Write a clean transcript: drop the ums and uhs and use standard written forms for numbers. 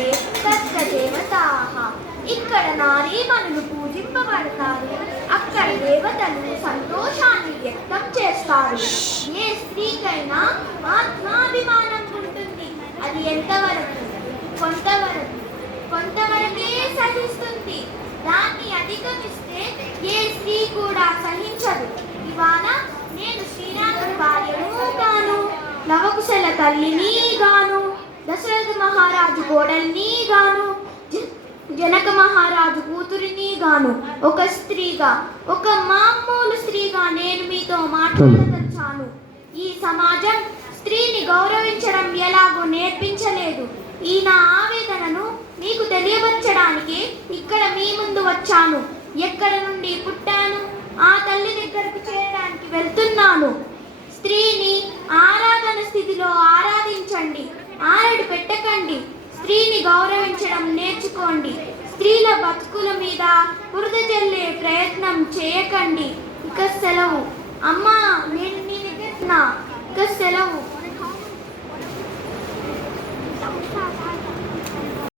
పూజ్యంతే తత్ర దేవతాః. ఇక్కడ నారీమణులు పూజింపబడతారు, అక్కడ దేవతలు సంతోషాన్ని వ్యక్తం చేస్తారు. ఏ స్త్రీకైనా ఆత్మాభిమానం ఉంటుంది. అది ఎంతవరకు? కొంతవరకే సహిస్తుంది. దాన్ని అధిగమిస్తే ఏ స్త్రీ కూడా సహించదు. ఇవాళ నేను శ్రీరాముని భార్యను గాను, లవకుశల తల్లిని గాను, దశరథ మహారాజు కోడల్ని గాను, జనక మహారాజు కూతురిని గాను, ఒక స్త్రీగా, ఒక మామూలు స్త్రీగా నేను మీతో మాట్లాడదలిచాను. ఈ సమాజం స్త్రీని గౌరవించడం ఎలాగో నేర్పించలేదు. ఈ నా ఆవేదనను మీకు తెలియవచ్చడానికి ఇక్కడ మీ ముందు వచ్చాను. ఎక్కడ నుండి పుట్టాను, ఆ తల్లి దగ్గరకు చేరడానికి వెళ్తున్నాను. స్త్రీని ఆరాధన స్థితిలో ఆరాధించండి, ఆరడి పెట్టకండి. స్త్రీని గౌరవించడం నేర్చుకోండి. స్త్రీల బతుకుల మీద బురద జల్లే ప్రయత్నం చేయకండి. ఇక సెలవు. అమ్మా, నేను నీ దగ్గర ఇక సెలవు.